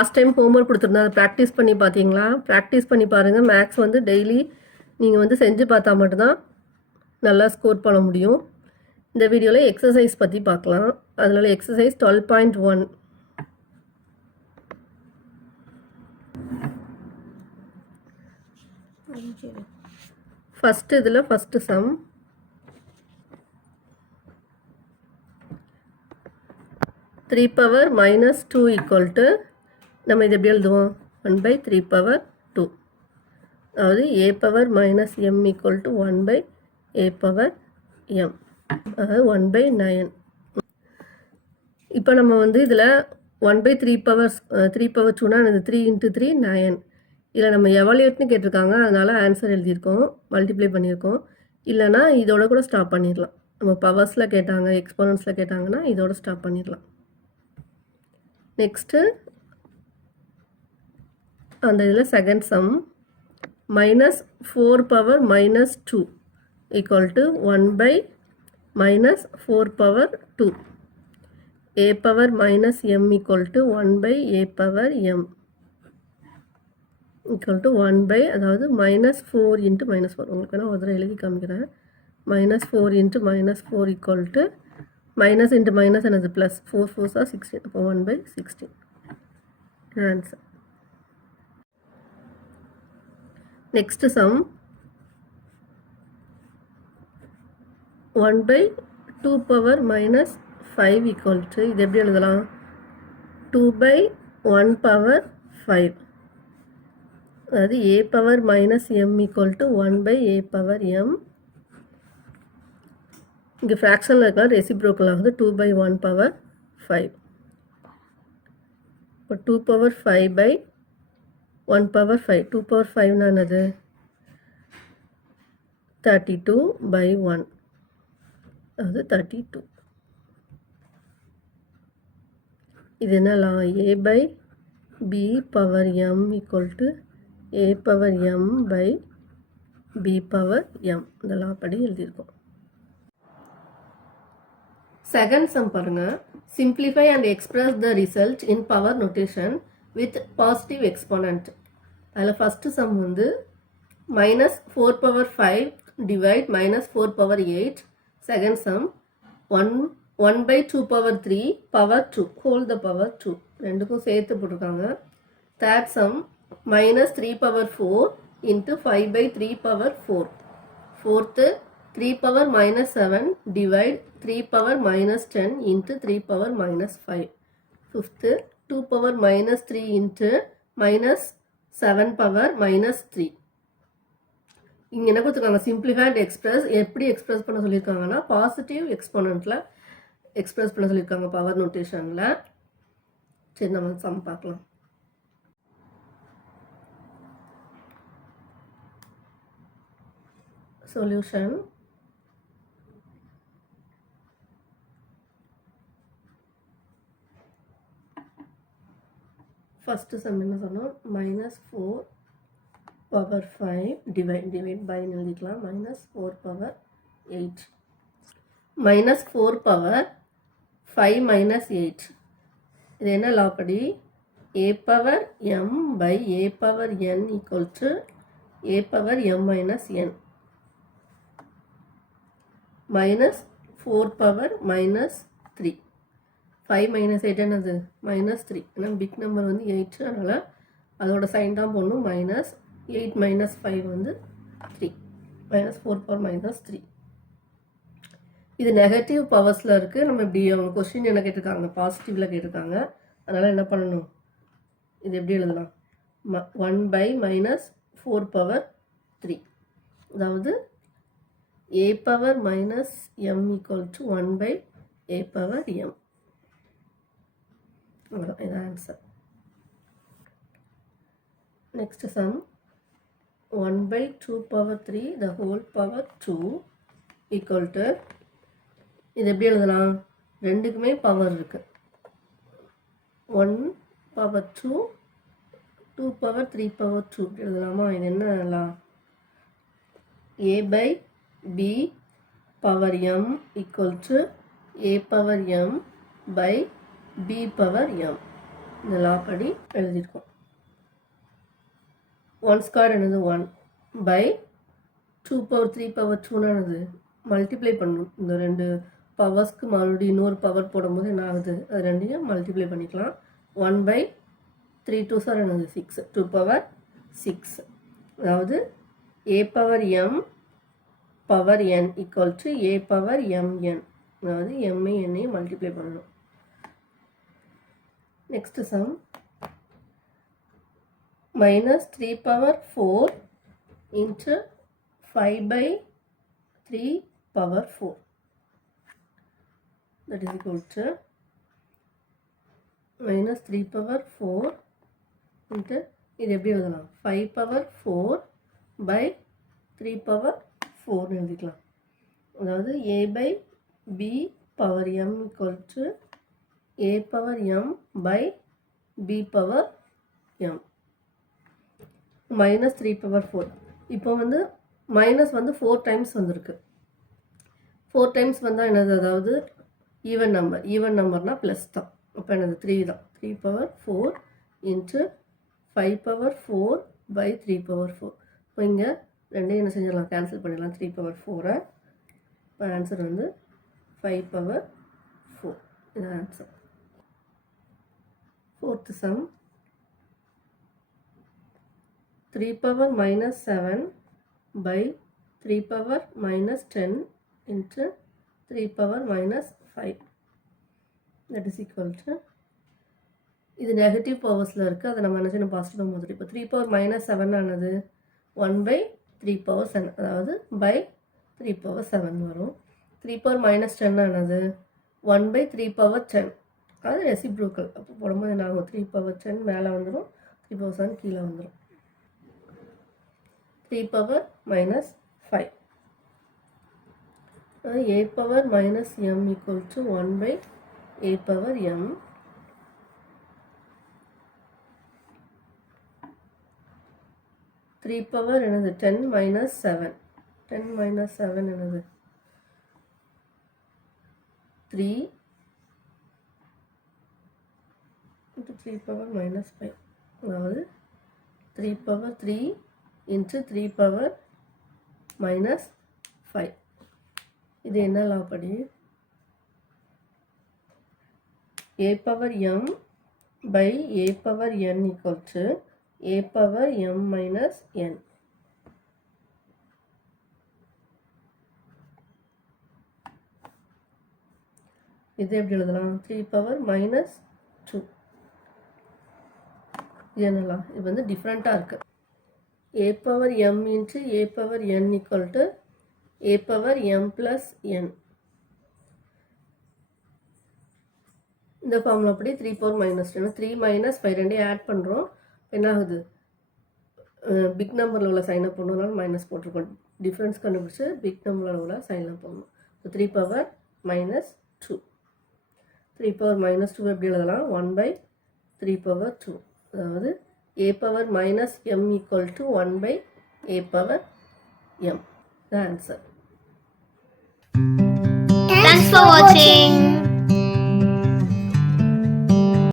Last time homework கொடுத்துருந்தேன், அதை practice பண்ணி பார்த்தீங்களா? ப்ராக்டிஸ் பண்ணி பாருங்கள். மேக்ஸ் வந்து டெய்லி நீங்கள் வந்து செஞ்சு பார்த்தா மட்டும்தான் நல்லா ஸ்கோர் பண்ண முடியும். இந்த வீடியோவில் எக்ஸசைஸ் பற்றி பார்க்கலாம். அதனால் எக்ஸசைஸ் 12.1. ஃபஸ்ட்டு இதில் first some. Three power minus 2 equal to, நம்ம இது எப்படி எழுதுவோம்? 1/3 பவர் 2. அதாவது a power minus m equal to 1/a power m, அதாவது 1/9. இப்போ நம்ம வந்து இதில் 1/3 பவர் 3 பவர் 2னா இது 3 × 3 9. இதில் நம்ம எவாலுவேட்னு கேட்டிருக்காங்க, அதனால் ஆன்சர் எழுதியிருக்கோம், மல்டிப்ளை பண்ணியிருக்கோம். இல்லைனா இதோட கூட ஸ்டாப் பண்ணிடலாம். நம்ம பவர்ஸில் கேட்டாங்க, எக்ஸ்போனன்ஸில் கேட்டாங்கன்னா இதோட ஸ்டாப் பண்ணிடலாம். நெக்ஸ்ட்டு அந்த இதில் second sum. -4 power minus 2 equal to 1/-4 power 2. a power minus m equal to 1/a power m equal to 1/, அதாவது -4 × -4. உங்களுக்கு வேணால் ஒரு தடவை எழுதி காமிக்கிறேன். -4 × -4 equal to minus into minus என்னது ப்ளஸ், 4 4s are 16, அப்போ 1/16 answer. Next sum 1/2 power minus 5 equal to, இது எப்படி எழுதலாம்? 2/1 பவர் 5, அதாவது a power minus m equal to 1/a power m. இங்கே ஃப்ராக்ஷனில் இருக்கலாம், ரெசிப்ரோக்கல் ஆகுது. 2/1 பவர் 5. இப்போ 2 பவர் 5/1 பவர் 5. 2 பவர் 5னா என்னது? 32/1, அது 32. இது என்னலாம்? a/b power m equal to a power m/b power m. இதெல்லாம் அப்படி எழுதியிருக்கோம். செகண்ட் சம் பாருங்க. Simplify and express the result in power notation with positive exponent. அதில் ஃபஸ்ட்டு சம் வந்து -4 power 5 divide -4 power 8. Second sum 1/2 power 3 power 2 whole the power 2. ரெண்டுக்கும் சேர்த்து போட்டிருக்காங்க. Third sum -3 power 4 into 5/3 power 4. Fourth 3 power -7 divide 3 power -10 into 3 power -5. Fifth 2 power -3 into -7 power -3. இங்கே என்ன கொடுத்துருக்காங்க? Simplify and express. எப்படி express பண்ண சொல்லியிருக்காங்கன்னா பாசிட்டிவ் எக்ஸ்போனண்ட்டில் எக்ஸ்பிரஸ் பண்ண சொல்லியிருக்காங்க பவர் நோட்டேஷனில். சரி, நம்ம சம் பார்க்கலாம். சொல்யூஷன். ஃபஸ்ட்டு சம் என்ன சொன்னோம்? -4 பவர் 5 டிவைட் பை எழுதிக்கலாம். -4 பவர் 8. -4 பவர் 5 -8. இது என்ன லா படி? a power m/a power n equal to a power m minus n. -4 power -3. 5 -8 என்னது? -3. ஏன்னா பிக் நம்பர் வந்து 8, அதனால் அதோட சைன் தான் போடணும். -8 - 5 வந்து 3. -4 பவர் -3. இது நெகட்டிவ் பவர்ஸில் இருக்குது. நம்ம இப்படி அவங்க கொஸ்டின் என்ன கேட்டிருக்காங்க? பாசிட்டிவில் கேட்டிருக்காங்க. அதனால் என்ன பண்ணணும்? இது எப்படி எழுதலாம்? 1/-4 பவர் 3, அதாவது a power -m equal to 1/a power m. இது answer. Next sum 1/2 power 3 the whole power 2 equal to, இது எப்படி எழுதலாம்? ரெண்டுக்குமே பவர் இருக்குது. 1 பவர் 2, 2 பவர் 3 பவர் 2 எழுதலாமா? இது என்னலாம்? a/b power m equal to a power m by b power m. இந்த லா படி எழுதியிருக்கோம். 1 ஸ்கொயர் என்னது 1 பை 2 பவர் 3 பவர் 2 என்னது மல்டிப்ளை பண்ணணும். இந்த ரெண்டு பவர்ஸ்க்கு மறுபடியும் இன்னொரு பவர் போடும்போது என்ன ஆகுது, அது ரெண்டையும் மல்டிப்ளை பண்ணிக்கலாம். 1 பை 3 2 சார் என்னது 6 2 பவர் 6. அதாவது a power m power n equal to a power mn. அதாவது m n மல்டிப்ளை பண்ணணும். Next sum minus 3 power 4 into 5 by 3 power 4. That is equal to minus 3 power 4 into இது எப்படி எழுதலாம் 5 power 4 by 3 power 4 எழுதிக்கலாம். அதாவது a by b power m equal to a power m by b power m minus 3 power 4. இப்போ வந்து minus வந்து 4 times வந்திருக்கு. 4 times வந்தால் என்னது, அதாவது ஈவன் நம்பர்னா ப்ளஸ் தான். அப்போ என்னது 3 தான். 3 power 4 into 5 power 4 by 3 power 4. இப்போ இங்கே ரெண்டையும் என்ன செஞ்சிடலாம், கேன்சல் பண்ணிடலாம். 3 பவர் 4. இப்போ ஆன்சர் வந்து 5 பவர் 4. இது answer. Fourth some 3 power minus 7 by 3 power minus 10 into 3 power minus 5. That is equal to இது நெகட்டிவ் பவர்ஸில் இருக்குது, அதை நம்ம என்ன செய்யணும், பாசிட்டிவாக மாதிரி. இப்போ 3 power minus 7 ஆனது 1 by 3 power 7, அதாவது by 3 power 7 வரும். 3 power minus 10 ஆனது 1 by 3 power 10, அது ரெசிப்ரோக்கல். அப்போ போடும்போது என்ன ஆகும், 3 power 10 மேலே வந்துடும், 3 power 7 கீழே வந்துடும். 3 power minus 5. a power minus m equal to 1 by a power m. 3 power என்னது 10 minus 7. 10 minus 7 என்னது 3 into 3 power minus 5. அதாவது 3 power 3 into 3 power minus 5. இது என்ன லா படி, a power m by a power n equal to a power m minus n. இது எப்படி எழுதலாம், 3 power minus 2. இது என்னலாம், இது வந்து டிஃப்ரெண்ட்டாக இருக்குது. a power m into a power n equal to a power m plus n. இந்த ஃபார்முலா அப்படி 3 power minus 10, 3 minus 5 ரெண்டையும் ஆட் பண்ணுறோம். என்ன ஆகுது, பிக் நம்பரில் உள்ள சைனை போடணும்னாலும் மைனஸ் போட்டிருக்கோம். டிஃப்ரென்ஸ் கண்டுபிடிச்சி பிக் நம்பரில் உள்ள சைனில் போடணும். 3 power minus 2. 3 power minus 2 எப்படி எழுதலாம், 1 by 3 power 2. அதாவது a power minus m equal to 1 by a power m. The answer. Thanks for watching.